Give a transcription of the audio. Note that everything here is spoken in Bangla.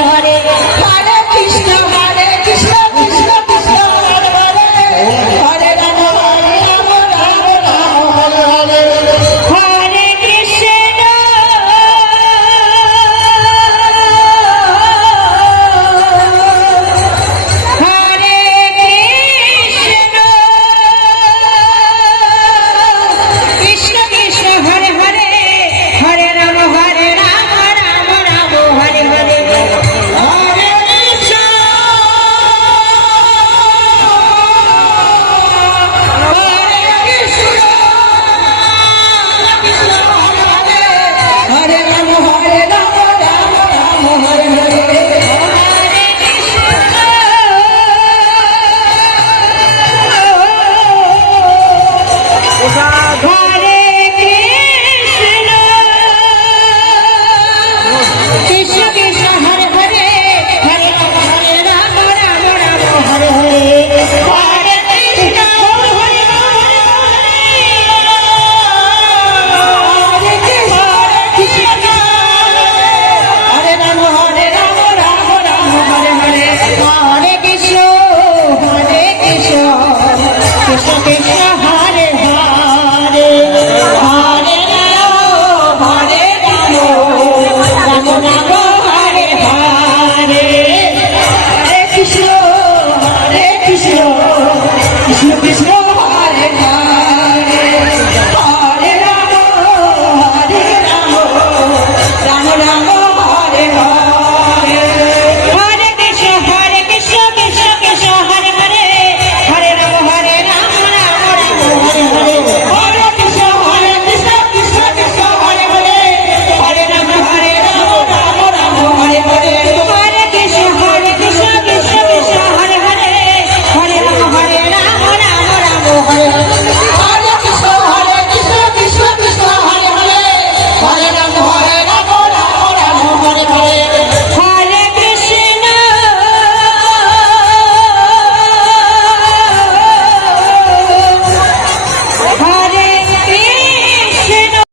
হরে হরে Rosado.